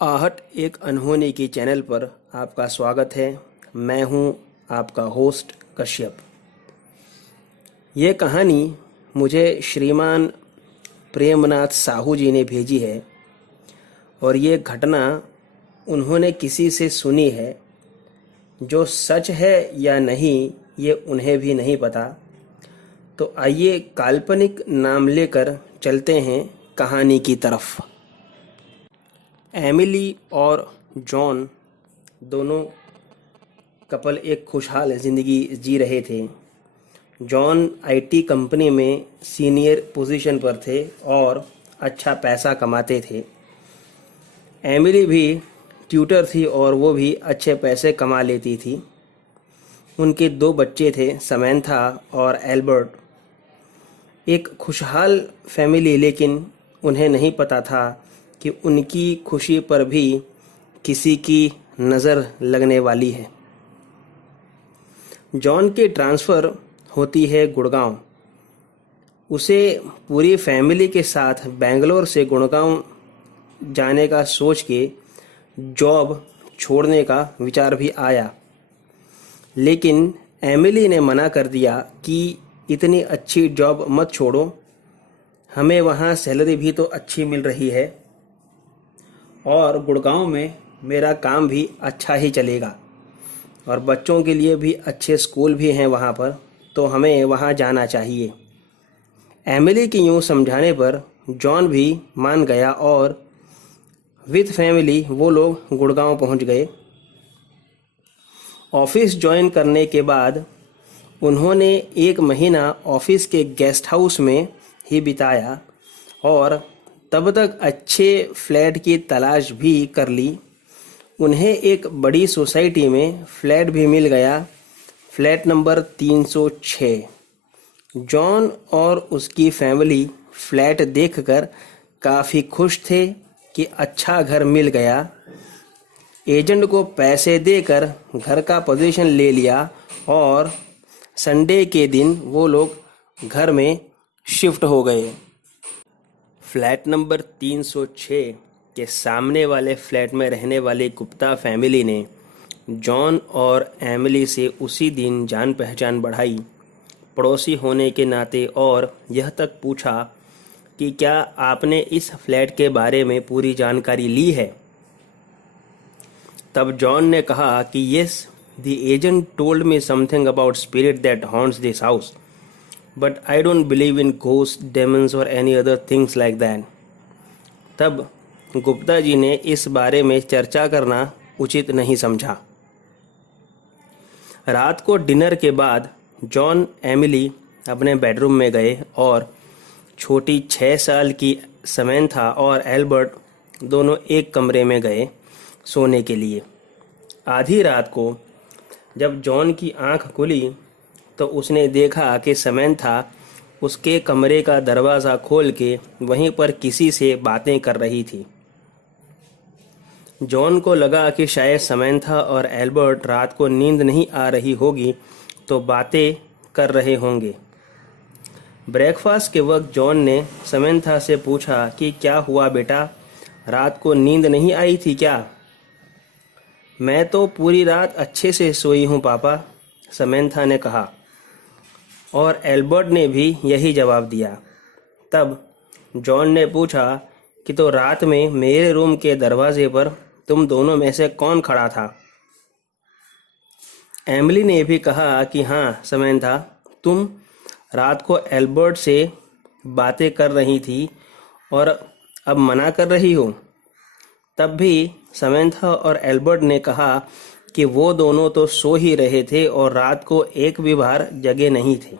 आहट एक अनहोनी की चैनल पर आपका स्वागत है। मैं हूं आपका होस्ट कश्यप। ये कहानी मुझे श्रीमान प्रेमनाथ साहू जी ने भेजी है और ये घटना उन्होंने किसी से सुनी है। जो सच है या नहीं ये उन्हें भी नहीं पता। तो आइए काल्पनिक नाम लेकर चलते हैं कहानी की तरफ। एमिली और जॉन दोनों कपल एक खुशहाल ज़िंदगी जी रहे थे। जॉन आईटी कंपनी में सीनियर पोजीशन पर थे और अच्छा पैसा कमाते थे। एमिली भी ट्यूटर थी और वो भी अच्छे पैसे कमा लेती थी। उनके 2 बच्चे थे, समैंथा और एल्बर्ट। एक खुशहाल फैमिली, लेकिन उन्हें नहीं पता था कि उनकी खुशी पर भी किसी की नज़र लगने वाली है। जॉन की ट्रांसफ़र होती है गुड़गांव। उसे पूरी फैमिली के साथ बेंगलोर से गुड़गांव जाने का सोच के जॉब छोड़ने का विचार भी आया, लेकिन एमिली ने मना कर दिया कि इतनी अच्छी जॉब मत छोड़ो, हमें वहाँ सैलरी भी तो अच्छी मिल रही है और गुड़गांव में मेरा काम भी अच्छा ही चलेगा और बच्चों के लिए भी अच्छे स्कूल भी हैं वहाँ पर, तो हमें वहाँ जाना चाहिए। एमिली की यूँ समझाने पर जॉन भी मान गया और विद फैमिली वो लोग गुड़गांव पहुँच गए। ऑफिस ज्वाइन करने के बाद उन्होंने 1 महीना ऑफिस के गेस्ट हाउस में ही बिताया और तब तक अच्छे फ्लैट की तलाश भी कर ली। उन्हें एक बड़ी सोसाइटी में फ्लैट भी मिल गया, फ्लैट नंबर 306। जॉन और उसकी फैमिली फ्लैट देखकर काफ़ी खुश थे कि अच्छा घर मिल गया। एजेंट को पैसे देकर घर का पोजीशन ले लिया और संडे के दिन वो लोग घर में शिफ्ट हो गए। फ्लैट नंबर 306 के सामने वाले फ्लैट में रहने वाली गुप्ता फैमिली ने जॉन और एमिली से उसी दिन जान पहचान बढ़ाई, पड़ोसी होने के नाते, और यह तक पूछा कि क्या आपने इस फ्लैट के बारे में पूरी जानकारी ली है। तब जॉन ने कहा कि yes, the agent told me something about spirit that haunts this house, but I don't believe in ghosts, demons or any other things like that. तब गुप्ता जी ने इस बारे में चर्चा करना उचित नहीं समझा। रात को डिनर के बाद जॉन एमिली अपने बेडरूम में गए और छोटी 6 साल की समैंथा और एल्बर्ट दोनों एक कमरे में गए सोने के लिए। आधी रात को जब जॉन की आंख खुली तो उसने देखा कि समैंथा उसके कमरे का दरवाज़ा खोल के वहीं पर किसी से बातें कर रही थी। जॉन को लगा कि शायद समैंथा और एल्बर्ट रात को नींद नहीं आ रही होगी तो बातें कर रहे होंगे। ब्रेकफास्ट के वक्त जॉन ने समैंथा से पूछा कि क्या हुआ बेटा, रात को नींद नहीं आई थी क्या? मैं तो पूरी रात अच्छे से सोई हूँ पापा, समैंथा ने कहा, और एल्बर्ट ने भी यही जवाब दिया। तब जॉन ने पूछा कि तो रात में मेरे रूम के दरवाजे पर तुम दोनों में से कौन खड़ा था? एमिली ने भी कहा कि हाँ समैंथा, तुम रात को एल्बर्ट से बातें कर रही थी और अब मना कर रही हो। तब भी समैंथा और एल्बर्ट ने कहा कि वो दोनों तो सो ही रहे थे और रात को एक भी बार जगे नहीं थे।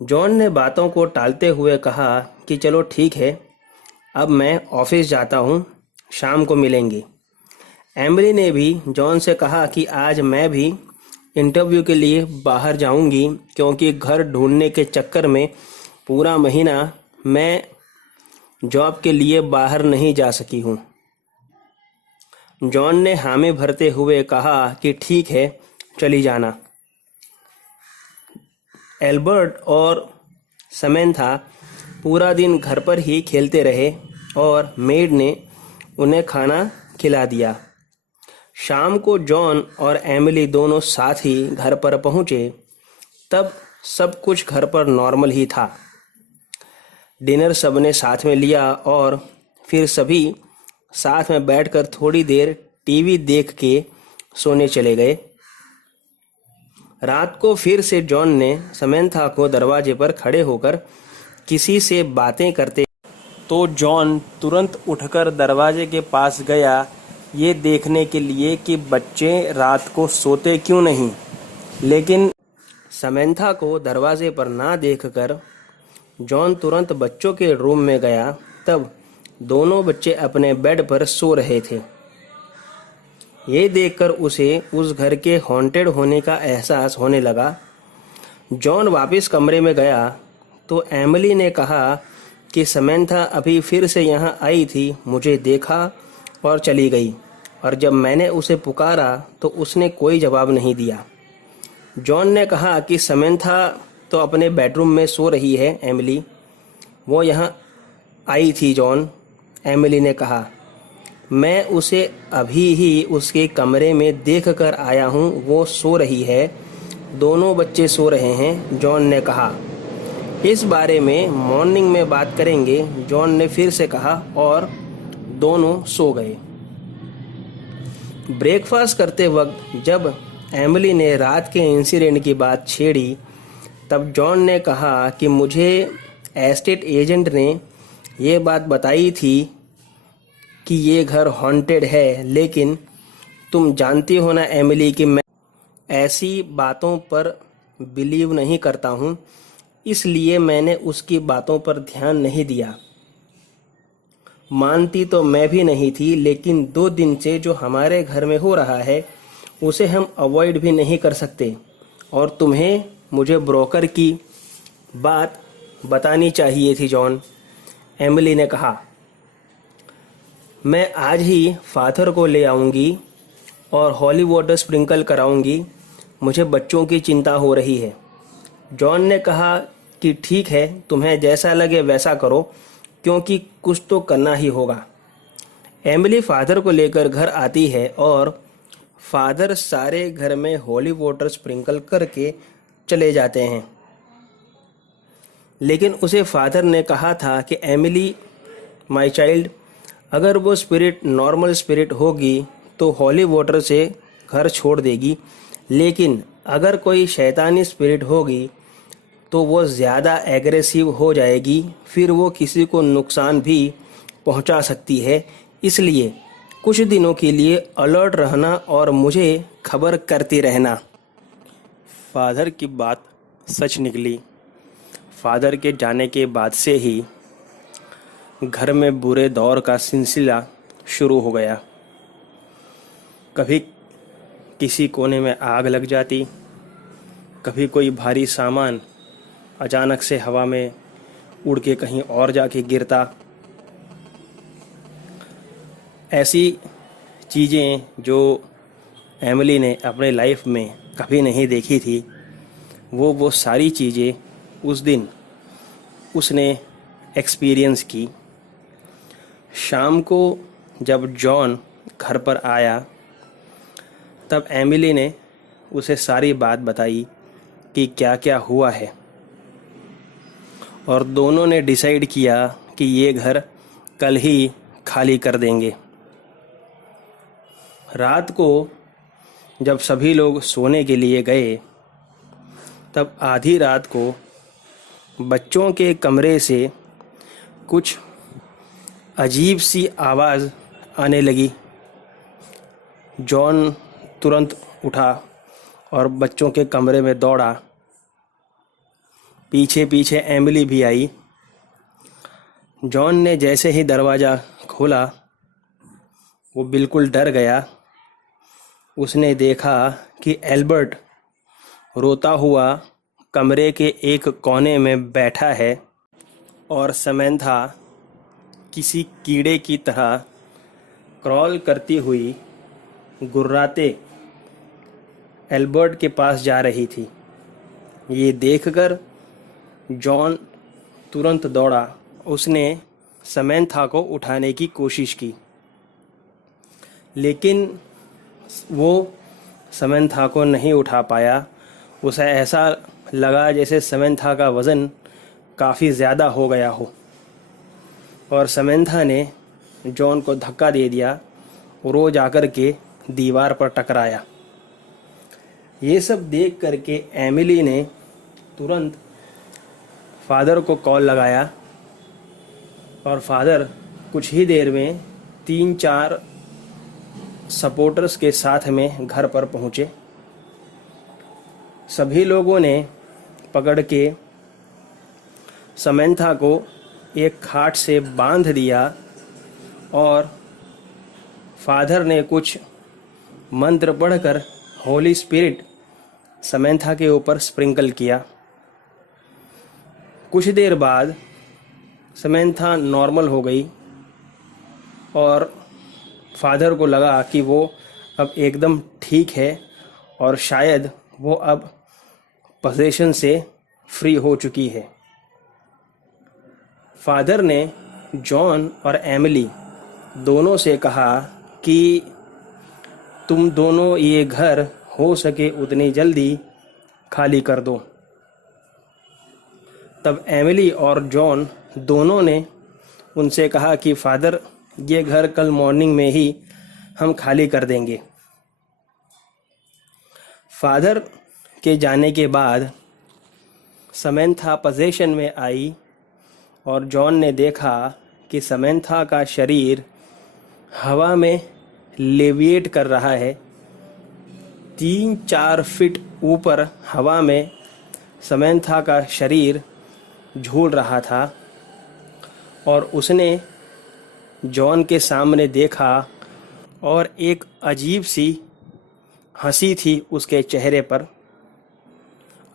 जॉन ने बातों को टालते हुए कहा कि चलो ठीक है, अब मैं ऑफिस जाता हूँ, शाम को मिलेंगे। एमिली ने भी जॉन से कहा कि आज मैं भी इंटरव्यू के लिए बाहर जाऊँगी, क्योंकि घर ढूंढने के चक्कर में पूरा महीना मैं जॉब के लिए बाहर नहीं जा सकी हूँ। जॉन ने हामी भरते हुए कहा कि ठीक है, चली जाना। एल्बर्ट और समैंथा पूरा दिन घर पर ही खेलते रहे और मेड ने उन्हें खाना खिला दिया। शाम को जॉन और एमिली दोनों साथ ही घर पर पहुंचे। तब सब कुछ घर पर नॉर्मल ही था। डिनर सबने साथ में लिया और फिर सभी साथ में बैठकर थोड़ी देर टीवी देख के सोने चले गए। रात को फिर से जॉन ने समंथा को दरवाजे पर खड़े होकर किसी से बातें करते तो जॉन तुरंत उठकर दरवाजे के पास गया, ये देखने के लिए कि बच्चे रात को सोते क्यों नहीं। लेकिन समंथा को दरवाजे पर ना देखकर जॉन तुरंत बच्चों के रूम में गया। तब दोनों बच्चे अपने बेड पर सो रहे थे। ये देखकर उसे उस घर के हॉन्टेड होने का एहसास होने लगा। जॉन वापस कमरे में गया तो एमिली ने कहा कि समंथा अभी फिर से यहाँ आई थी, मुझे देखा और चली गई, और जब मैंने उसे पुकारा तो उसने कोई जवाब नहीं दिया। जॉन ने कहा कि समंथा तो अपने बेडरूम में सो रही है एमिली, वो यहाँ आई थी जॉन। एमिली ने कहा, मैं उसे अभी ही उसके कमरे में देख कर आया हूँ, वो सो रही है, दोनों बच्चे सो रहे हैं। जॉन ने कहा, इस बारे में मॉर्निंग में बात करेंगे, जॉन ने फिर से कहा, और दोनों सो गए। ब्रेकफास्ट करते वक्त जब एमिली ने रात के इंसिडेंट की बात छेड़ी तब जॉन ने कहा कि मुझे एस्टेट एजेंट ने ये बात बताई थी कि ये घर हॉन्टेड है, लेकिन तुम जानती हो ना एमिली कि मैं ऐसी बातों पर बिलीव नहीं करता हूँ, इसलिए मैंने उसकी बातों पर ध्यान नहीं दिया। मानती तो मैं भी नहीं थी, लेकिन 2 दिन से जो हमारे घर में हो रहा है उसे हम अवॉइड भी नहीं कर सकते, और तुम्हें मुझे ब्रोकर की बात बतानी चाहिए थी जॉन। एमिली ने कहा, मैं आज ही फादर को ले आऊँगी और हॉली वाटर स्प्रिंकल कराऊंगी, मुझे बच्चों की चिंता हो रही है। जॉन ने कहा कि ठीक है, तुम्हें जैसा लगे वैसा करो, क्योंकि कुछ तो करना ही होगा। एमिली फादर को लेकर घर आती है और फादर सारे घर में हॉली वाटर स्प्रिंकल करके चले जाते हैं। लेकिन उसे फादर ने कहा था कि एमिली माय चाइल्ड, अगर वो स्पिरिट नॉर्मल स्पिरिट होगी तो हॉली वाटर से घर छोड़ देगी, लेकिन अगर कोई शैतानी स्पिरिट होगी तो वो ज़्यादा एग्रेसिव हो जाएगी, फिर वो किसी को नुकसान भी पहुंचा सकती है। इसलिए कुछ दिनों के लिए अलर्ट रहना और मुझे खबर करती रहना। फादर की बात सच निकली। फादर के जाने के बाद से ही घर में बुरे दौर का सिलसिला शुरू हो गया। कभी किसी कोने में आग लग जाती, कभी कोई भारी सामान अचानक से हवा में उड़ के कहीं और जाके गिरता। ऐसी चीज़ें जो एमिली ने अपने लाइफ में कभी नहीं देखी थी, वो सारी चीज़ें उस दिन उसने एक्सपीरियंस की। शाम को जब जॉन घर पर आया तब एमिली ने उसे सारी बात बताई कि क्या क्या हुआ है, और दोनों ने डिसाइड किया कि ये घर कल ही खाली कर देंगे। रात को जब सभी लोग सोने के लिए गए तब आधी रात को बच्चों के कमरे से कुछ अजीब सी आवाज़ आने लगी। जॉन तुरंत उठा और बच्चों के कमरे में दौड़ा। पीछे पीछे एमिली भी आई। जॉन ने जैसे ही दरवाज़ा खोला वो बिल्कुल डर गया। उसने देखा कि एल्बर्ट रोता हुआ कमरे के एक कोने में बैठा है और समंथा किसी कीड़े की तरह क्रॉल करती हुई गुर्राते एल्बर्ट के पास जा रही थी। ये देखकर जॉन तुरंत दौड़ा। उसने समंथा को उठाने की कोशिश की, लेकिन वो समंथा को नहीं उठा पाया। उसे ऐसा लगा जैसे समंथा का वज़न काफ़ी ज़्यादा हो गया हो, और समंथा ने जॉन को धक्का दे दिया और वो जाकर के दीवार पर टकराया। ये सब देख करके एमिली ने तुरंत फादर को कॉल लगाया और फादर कुछ ही देर में 3-4 सपोर्टर्स के साथ में घर पर पहुँचे। सभी लोगों ने पकड़ के समंथा को एक खाट से बांध दिया और फादर ने कुछ मंत्र पढ़कर होली स्पिरिट समंथा के ऊपर स्प्रिंकल किया। कुछ देर बाद समंथा नॉर्मल हो गई और फादर को लगा कि वो अब एकदम ठीक है और शायद वो अब पोजेशन से फ्री हो चुकी है। फादर ने जॉन और एमिली दोनों से कहा कि तुम दोनों ये घर हो सके उतनी जल्दी खाली कर दो। तब एमिली और जॉन दोनों ने उनसे कहा कि फादर, ये घर कल मॉर्निंग में ही हम खाली कर देंगे। फादर के जाने के बाद समंथा पोजेशन में आई और जॉन ने देखा कि समंथा का शरीर हवा में लेविएट कर रहा है। 3-4 फीट ऊपर हवा में समंथा का शरीर झूल रहा था और उसने जॉन के सामने देखा और एक अजीब सी हंसी थी उसके चेहरे पर।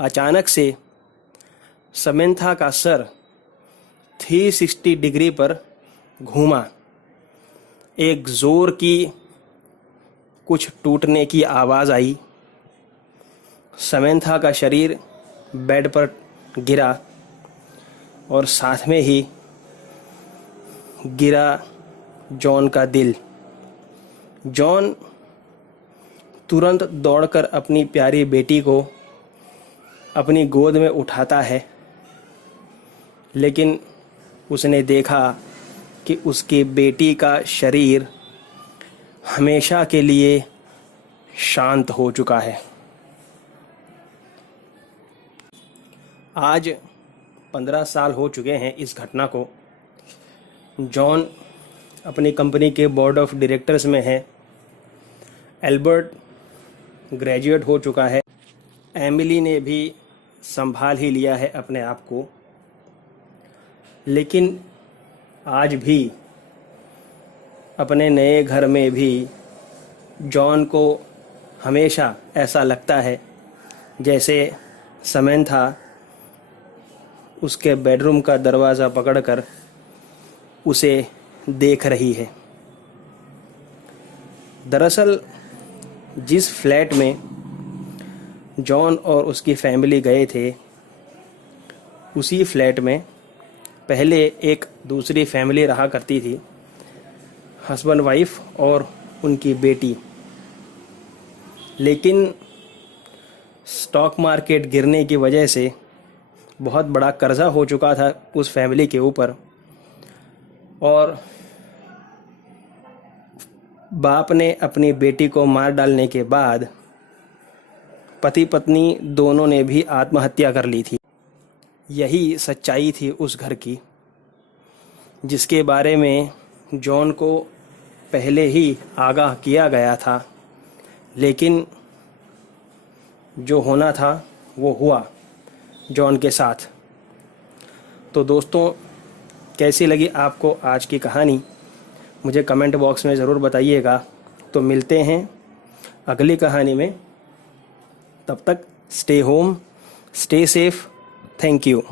अचानक से समंथा का सर 360 डिग्री पर घूमा। एक ज़ोर की कुछ टूटने की आवाज़ आई। समंथा का शरीर बेड पर गिरा और साथ में ही गिरा जॉन का दिल। जॉन तुरंत दौड़कर अपनी प्यारी बेटी को अपनी गोद में उठाता है, लेकिन उसने देखा कि उसकी बेटी का शरीर हमेशा के लिए शांत हो चुका है। आज 15 साल हो चुके हैं इस घटना को। जॉन अपनी कंपनी के बोर्ड ऑफ डायरेक्टर्स में है। एल्बर्ट ग्रेजुएट हो चुका है। एमिली ने भी संभाल ही लिया है अपने आप को, लेकिन आज भी अपने नए घर में भी जॉन को हमेशा ऐसा लगता है जैसे समंथा उसके बेडरूम का दरवाज़ा पकड़कर उसे देख रही है। दरअसल जिस फ्लैट में जॉन और उसकी फैमिली गए थे, उसी फ्लैट में पहले एक दूसरी फैमिली रहा करती थी, हस्बैंड वाइफ और उनकी बेटी। लेकिन स्टॉक मार्केट गिरने की वजह से बहुत बड़ा कर्जा हो चुका था उस फैमिली के ऊपर, और बाप ने अपनी बेटी को मार डालने के बाद पति पत्नी दोनों ने भी आत्महत्या कर ली थी। यही सच्चाई थी उस घर की, जिसके बारे में जॉन को पहले ही आगाह किया गया था, लेकिन जो होना था वो हुआ जॉन के साथ। तो दोस्तों, कैसी लगी आपको आज की कहानी, मुझे कमेंट बॉक्स में ज़रूर बताइएगा। तो मिलते हैं अगली कहानी में। तब तक stay home, stay safe. Thank you.